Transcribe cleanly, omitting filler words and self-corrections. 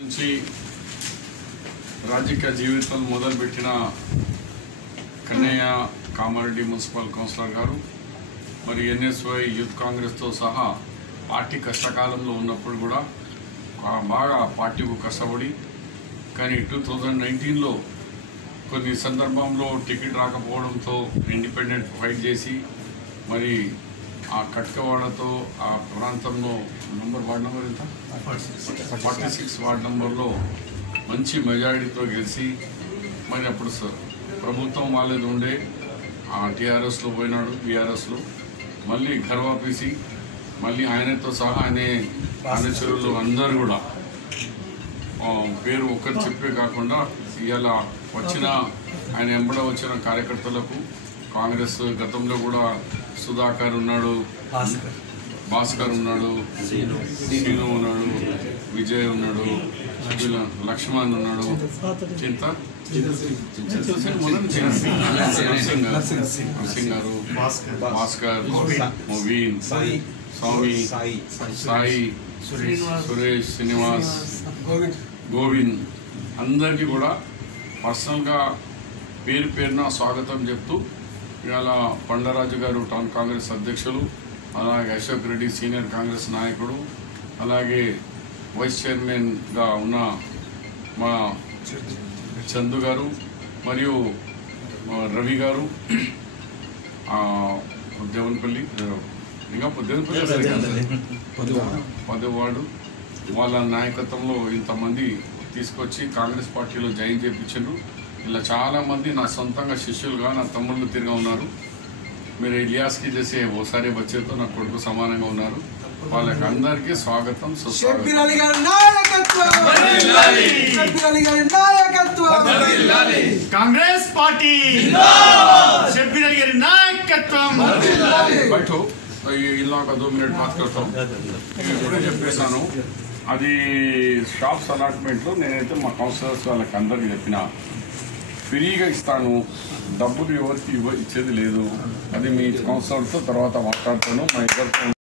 నుంచి రాజకీయ జీవితం మొదలుపెట్టిన కన్నయ్య కామారెడ్డి మున్సిపల్ కౌన్సిలర్ గారు మరి ఎన్ఎస్వై యూత్ కాంగ్రెస్తో సహా పార్టీ కష్టకాలంలో ఉన్నప్పుడు కూడా బాగా పార్టీకు కష్టపడి కానీ 2019లో కొన్ని సందర్భంలో టికెట్ రాకపోవడంతో ఇండిపెండెంట్ ఫైట్ చేసి మరి ఆ కట్కవాడతో ఆ ప్రాంతంలో వార్డ్ నెంబర్ ఎంత 46 వార్డ్ నెంబర్లో మంచి మెజారిటీతో గెలిచి మరి అప్పుడు ప్రభుత్వం వాళ్ళది ఉండే ఆ టీఆర్ఎస్లో పోయినాడు బీఆర్ఎస్లో మళ్ళీ ఘర్వాపీసి మళ్ళీ ఆయనతో సహా ఆయన చెరువులు అందరూ కూడా పేరు ఒక్కరు చెప్పే కాకుండా ఇవాళ వచ్చిన ఆయన వెంబడ వచ్చిన కార్యకర్తలకు కాంగ్రెస్ గతంలో కూడా సుధాకర్ ఉన్నాడు, భాస్కర్ ఉన్నాడు, శ్రీను ఉన్నాడు, విజయ్ ఉన్నాడు, లక్ష్మణ్ ఉన్నాడు, నర్సింగ్ గారు, భాస్కర్, మొబీన్, స్వామి, సాయి, సురేష్, శ్రీనివాస్, గోవింద్ అందరికీ కూడా పర్సనల్గా పేరున స్వాగతం చెప్తూ ఇవాళ పండరాజు గారు టౌన్ కాంగ్రెస్ అధ్యక్షులు, అలాగే అశోక్ రెడ్డి సీనియర్ కాంగ్రెస్ నాయకుడు, అలాగే వైస్ చైర్మన్గా ఉన్న మా చందు గారు మరియు రవి గారు దేవనపల్లి ఇంకా పదవాడు వాళ్ళ నాయకత్వంలో ఇంతమంది తీసుకొచ్చి కాంగ్రెస్ పార్టీలో జాయిన్ చేయించారు. ఇలా చాలామంది నా సొంతంగా శిష్యులుగా నా తమ్ముళ్ళు తిరిగా ఉన్నారు. మీరు ఇలియాస్కి చేసే ఓసారి వచ్చేతో నా కొడుకు సమానంగా ఉన్నారు. వాళ్ళకి అందరికీ స్వాగతం కాంగ్రెస్ పార్టీ బయట ఇలా ఒక 2 మినిట్ మాట్లాడతాం. ఇప్పుడే చెప్పేశాను అది షాప్స్ అలాట్మెంట్లో నేనైతే మా కౌన్సిలర్స్ వాళ్ళకి అందరికీ చెప్పిన ఫ్రీగా ఇస్తాను, డబ్బులు ఎవరికి ఇచ్చేది లేదు. అది మీ కౌన్సిలర్తో తర్వాత మాట్లాడతాను. మా ఇద్దరితో